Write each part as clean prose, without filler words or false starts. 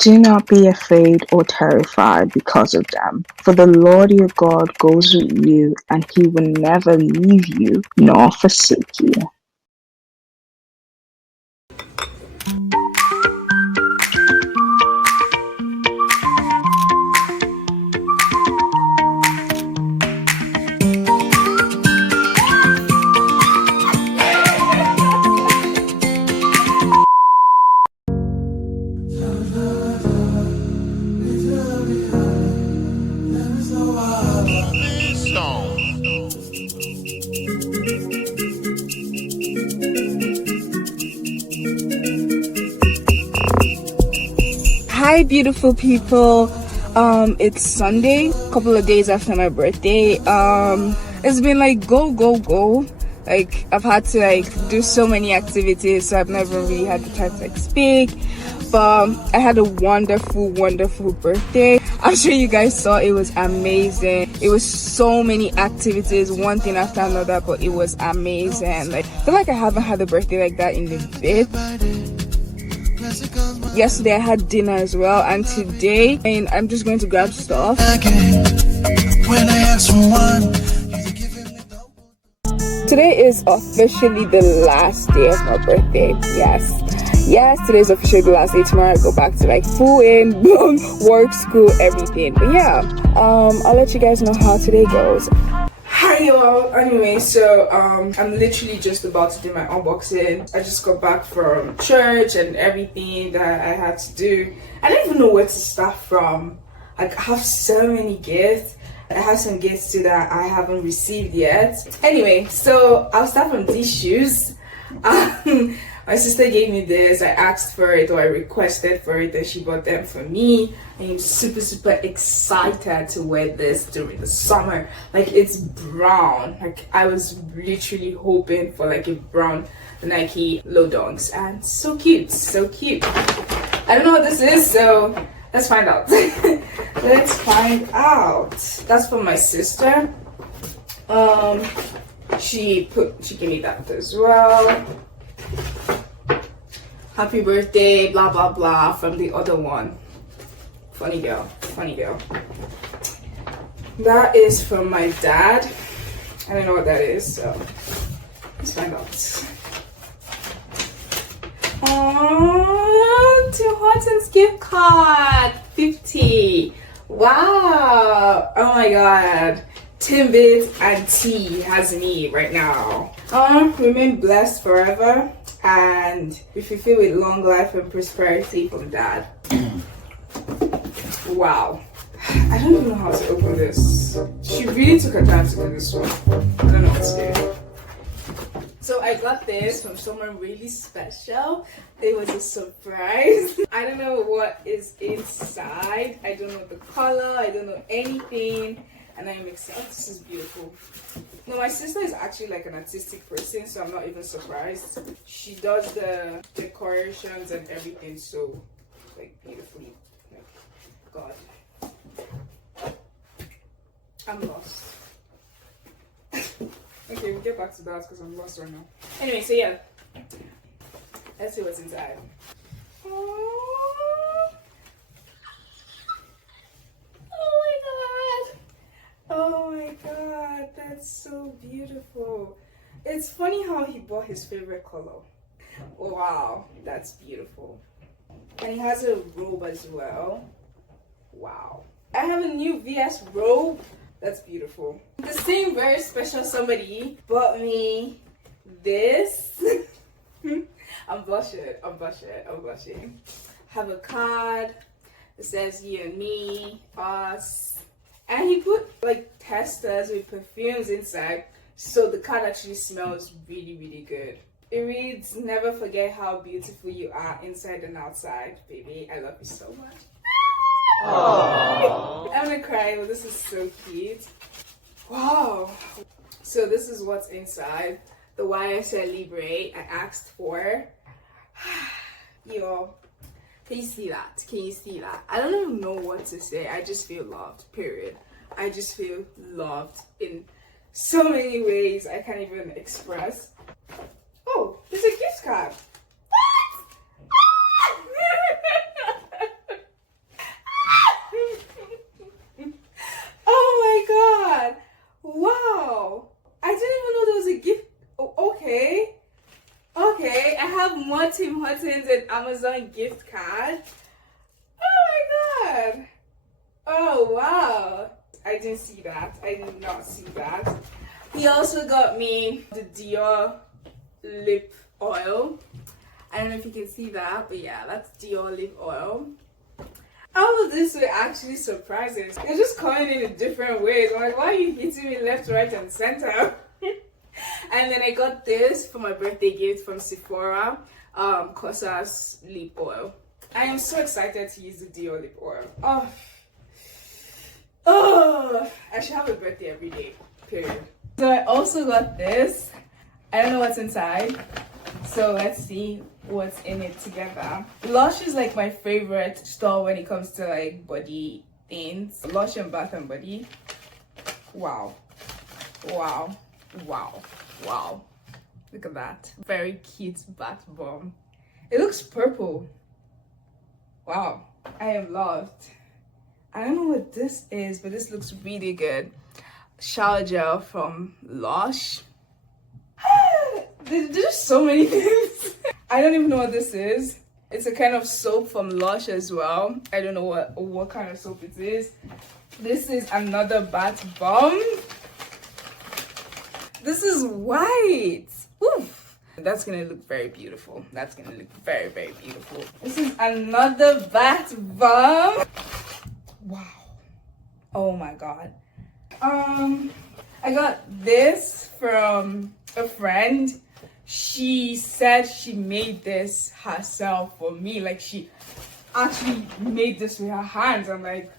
Do not be afraid or terrified because of them, for the Lord your God goes with you, and he will never leave you nor forsake you. Hi beautiful people. It's Sunday, a couple of days after my birthday. It's been like go go go. Like I've had to do so many activities, so I've never really had the time to speak. But I had a wonderful birthday. I'm sure you guys saw it was amazing. It was so many activities, one thing after another, but it was amazing. I feel like I haven't had a birthday like that in a bit. Yesterday I had dinner as well, and today I'm just going to grab stuff. Today is officially the last day of my birthday. Yes, today is officially the last day. Tomorrow I go back to full in work, school, everything. But yeah, I'll let you guys know how today goes. Hi y'all. Anyway, so I'm literally just about to do my unboxing. I just got back from church and everything that I had to do. I don't even know where to start from. I have so many gifts. I have some gifts too that I haven't received yet. Anyway, so I'll start from these shoes. My sister gave me this. I asked for it, or I requested for it, and she bought them for me. I am super excited to wear this during the summer. It's brown. I was literally hoping for a brown Nike low dunks, and so cute. I don't know what this is, so let's find out. Let's find out. That's from my sister. She gave me that as well. Happy birthday, blah blah blah, from the other one. Funny girl. That is from my dad. I don't know what that is, so let's find out. Aww, Tim Hortons gift card, 50. Wow. Oh my god. Timbit and T has me right now. Remain blessed forever and be fulfilled with long life and prosperity from dad. Wow. I don't even know how to open this. She really took her time to do this one. I don't know what to do. So I got this from someone really special. It was a surprise. I don't know what is inside. I don't know the color. I don't know anything. And I'm excited. This is beautiful. No, my sister is actually an artistic person, so I'm not even surprised. She does the decorations and everything so beautifully. God. I'm lost. Okay, we'll get back to that because I'm lost right now. Anyway, so yeah. Let's see what's inside. Oh my god, that's so beautiful. It's funny how he bought his favorite color. Wow, that's beautiful. And he has a robe as well. Wow. I have a new VS robe. That's beautiful. The same very special somebody bought me this. I'm blushing. Have a card. It says you and me, us. And he put testers with perfumes inside, so the card actually smells really good. It reads, "Never forget how beautiful you are inside and outside, baby. I love you so much." Aww. I'm gonna cry, but this is so cute. Wow. So this is what's inside. The YSL Libre I asked for. Yo. Can you see that? I don't even know what to say. I just feel loved, period. I just feel loved in so many ways I can't even express. Oh, there's a gift card. Tim Hortons and Amazon gift card. Oh my god. Oh wow. I didn't see that. I did not see that. He also got me the Dior lip oil. I don't know if you can see that, but yeah, that's Dior lip oil. All of this were actually surprises. They're just coming in different ways. I'm like, why are you hitting me left, right, and center? And then I got this for my birthday gift from Sephora, Kosas lip oil. I am so excited to use the Dior lip oil. Oh, I should have a birthday every day, period. So I also got this. I don't know what's inside, so let's see what's in it together. Lush is like my favorite store when it comes to like body things. Lush and Bath and Body. Wow. Wow. Wow. Wow. Look at that. Very cute bath bomb. It looks purple. Wow. I am loved. I don't know what this is, but this looks really good. Shower gel from Lush. There's just so many things. I don't even know what this is. It's a kind of soap from Lush as well. I don't know what kind of soap it is. This is another bath bomb. This is white. Oof. That's gonna look very beautiful. That's gonna look very, very beautiful. This is another bath bomb. Wow. Oh my god. I got this from a friend. She said she made this herself for me. Like, she actually made this with her hands. I'm like,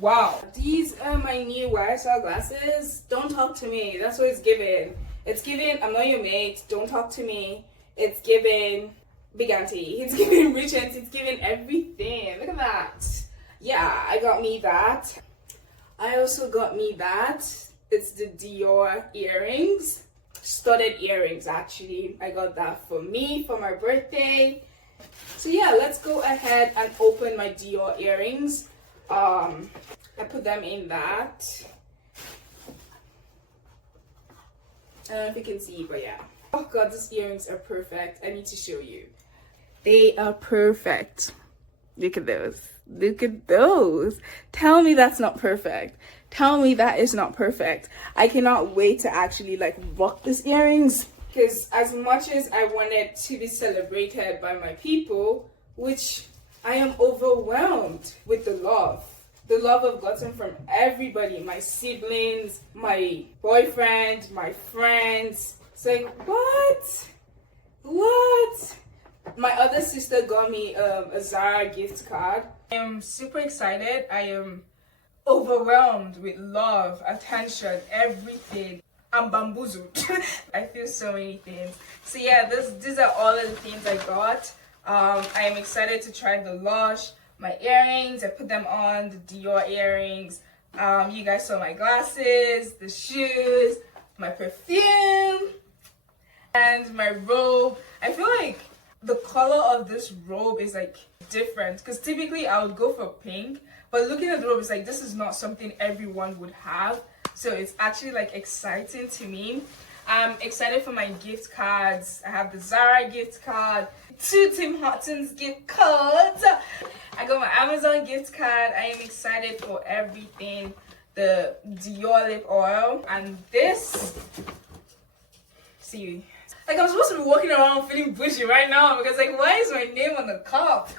wow. These are my new YSL glasses. Don't talk to me. That's what it's giving. It's giving, I'm not your mate. Don't talk to me. It's giving big auntie. It's giving rich auntie. It's giving everything. Look at that. Yeah, I got me that. I also got me that. It's the Dior earrings. Studded earrings, actually. I got that for me for my birthday. So yeah, let's go ahead and open my Dior earrings. I put them in that. I don't know if you can see, but yeah. Oh god, these earrings are perfect. I need to show you. They are perfect. Look at those. Look at those. Tell me that's not perfect. Tell me that is not perfect. I cannot wait to actually like rock these earrings, because as much as I wanted to be celebrated by my people, which I am overwhelmed with the love I've gotten from everybody, my siblings, my boyfriend, my friends. It's like, what? My other sister got me a Zara gift card. I am super excited. I am overwhelmed with love, attention, everything. I'm bamboozled. I feel so many things. So yeah, these are all of the things I got. I am excited to try the Lush, my earrings. I put them on, the Dior earrings. You guys saw my glasses, the shoes, my perfume, and my robe. I feel like the color of this robe is like different, because typically I would go for pink, but looking at the robe, it's like this is not something everyone would have. So it's actually like exciting to me. I'm excited for my gift cards. I have the Zara gift card, 2 Tim Hortons gift cards. I got my Amazon gift card. I am excited for everything. The Dior lip oil and this. See, like I'm supposed to be walking around feeling bushy right now, because like, why is my name on the cup?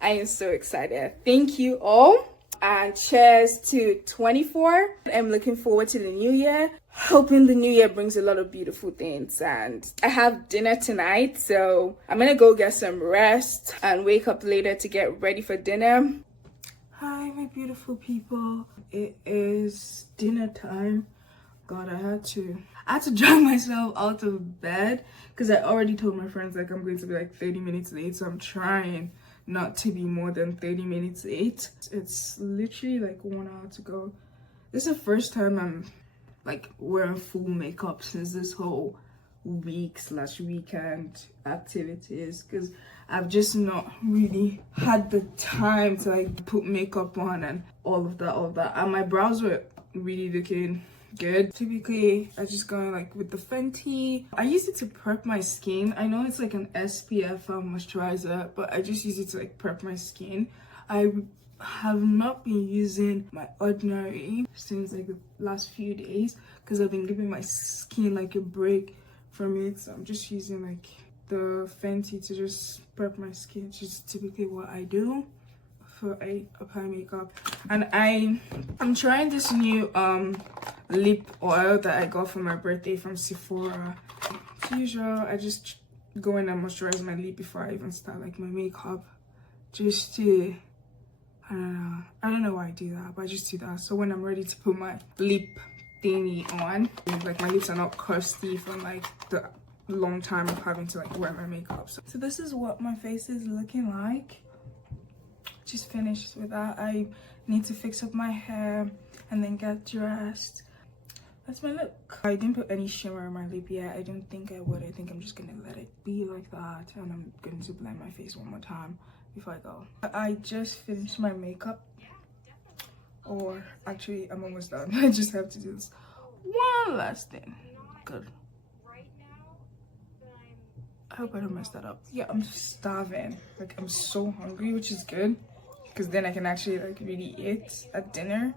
I am so excited. Thank you all, and cheers to 24. I'm looking forward to the new year, hoping the new year brings a lot of beautiful things. And I have dinner tonight, so I'm gonna go get some rest and wake up later to get ready for dinner. Hi my beautiful people, it is dinner time. God, I had to drag myself out of bed, because I already told my friends like I'm going to be like 30 minutes late, so I'm trying not to be more than 30 minutes late. It's literally like 1 hour to go. This is the first time I'm like wearing full makeup since this whole week/weekend activities, because I've just not really had the time to like put makeup on and all of that. And my brows were really looking good. Typically I just go like with the Fenty. I use it to prep my skin. I know it's like an SPF moisturizer, but I just use it to like prep my skin. I have not been using my Ordinary since like the last few days because I've been giving my skin like a break from it. So I'm just using like the Fenty to just prep my skin, which is typically what I do before I apply makeup. And I'm trying this new lip oil that I got for my birthday from Sephora. As usual, I just go in and moisturize my lip before I even start like my makeup, just to I don't know why I do that, but I just do that. So when I'm ready to put my lip thingy on, like my lips are not crusty from like the long time of having to like wear my makeup. So this is what my face is looking like. Just finished with that. I need to fix up my hair and then get dressed. That's my look. I didn't put any shimmer on my lip yet. I don't think I would. I think I'm just gonna let it be like that, and I'm going to blend my face one more time before I go. I just finished my makeup, or actually I'm almost done. I just have to do this one last thing. Good. I hope I don't mess that up. Yeah, I'm starving. Like, I'm so hungry, which is good, because then I can actually like really eat at dinner.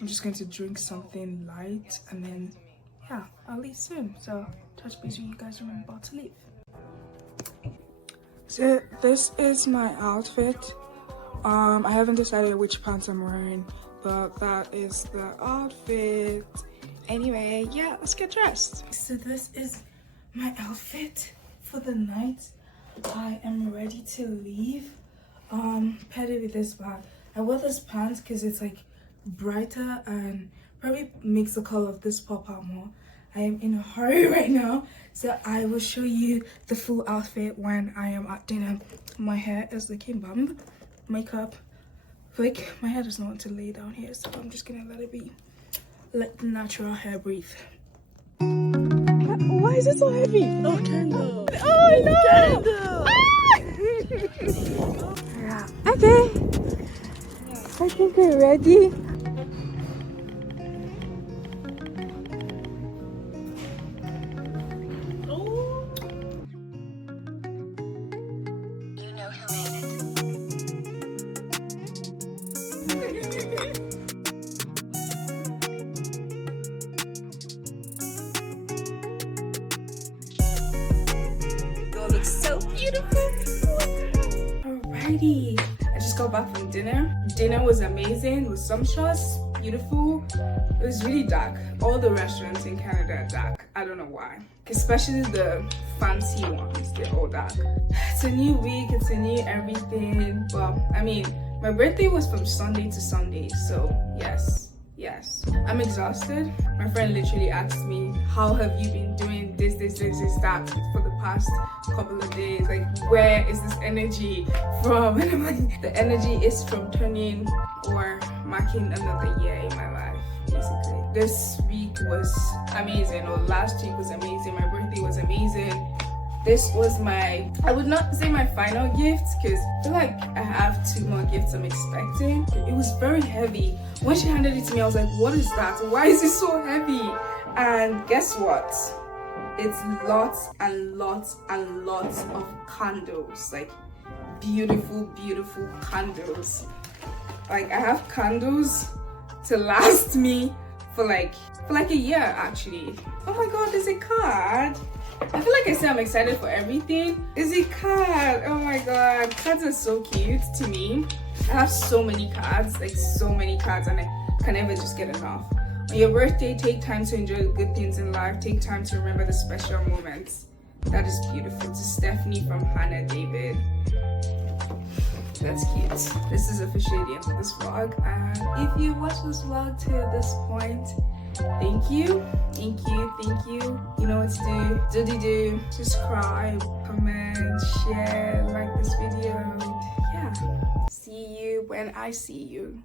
I'm just going to drink something light, and then yeah, I'll leave soon. So touch base with you guys when I'm about to leave. So this is my outfit. I haven't decided which pants I'm wearing, but that is the outfit. Anyway, yeah, let's get dressed. So this is my outfit for the night. I am ready to leave. Paired it with this bag. I wore this pants because it's like brighter and probably makes the color of this pop out more. I am in a hurry right now, so I will show you the full outfit when I am at dinner. My hair is looking bomb. Makeup, like my hair does not want to lay down here, so I'm just gonna let it be. Let the natural hair breathe. Why is it so heavy? Oh, candle. Oh no! Candle. Yeah. Okay. I think we're ready. Looks so beautiful. Alrighty, I just got back from dinner. Dinner was amazing. It was sumptuous, beautiful. It was really dark. All the restaurants in Canada are dark. I don't know why, especially the fancy ones. They're all dark. It's a new week. It's a new everything. But I mean, my birthday was from Sunday to Sunday, so yes. I'm exhausted. My friend literally asked me, how have you been doing this, that for the past couple of days? Like, where is this energy from? And I'm like, the energy is from turning or marking another year in my life, basically. This week was amazing, or last week was amazing. My birthday was amazing. This was my, I would not say my final gift, because I feel like I have 2 more gifts I'm expecting. It was very heavy. When she handed it to me, I was like, what is that? Why is it so heavy? And guess what? It's lots and lots and lots of candles. Like, beautiful candles. Like, I have candles to last me for like a year, actually. Oh my god, there's a card. I feel like I say I'm excited for everything. Is it card? Oh my god, cards are so cute to me. I have so many cards, like so many cards, and I can never just get enough. On your birthday, take time to enjoy the good things in life. Take time to remember the special moments. That is beautiful. To Stephanie from Hannah David. That's cute. This is officially the end of this vlog, and if you watched this vlog to this point, thank you. You know what to do. Subscribe, comment, share, like this video. Yeah. See you when I see you.